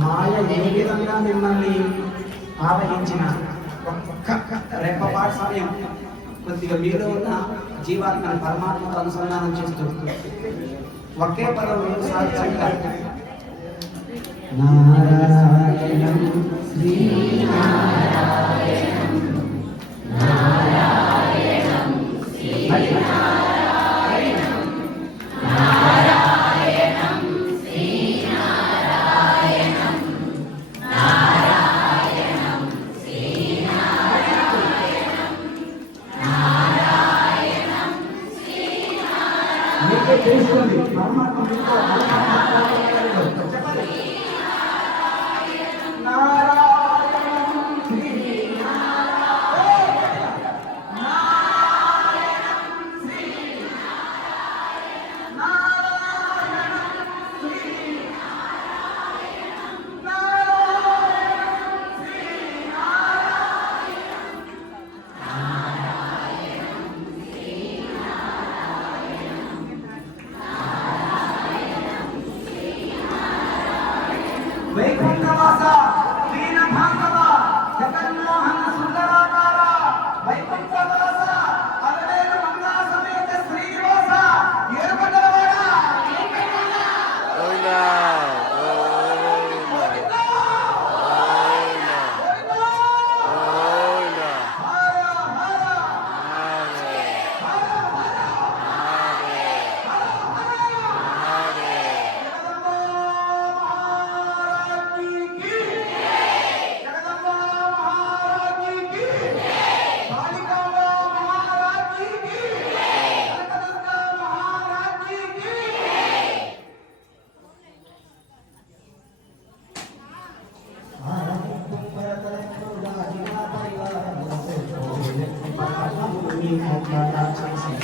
మాయ ఏ విధంగా మిమ్మల్ని ఆవహించిన ఒక్క రెప్పపాటు సమయం కొద్దిగా మీలో ఉన్న జీవాత్మని పరమాత్మతో అనుసంధానం చేస్తూ ఒకే పదం రెండుసార్లు చక్కగా నారాయణం శ్రీనారాయణం నారాయణం శ్రీనారాయణం నారాయణం శ్రీనారాయణం నారాయణం శ్రీనారాయణం నారాయణం శ్రీనారాయణం మీకే తెలుస్తుంది పరమాత్మ మీతో చెప్పండి వైకుంఠవాస దీన భాగవ జగన్మోహన సుందరాకార వైకుంఠవాస అలవేలు మంగా సమేత శ్రీనివాస ఏడుకొండలవాడ ఓలా Thank you.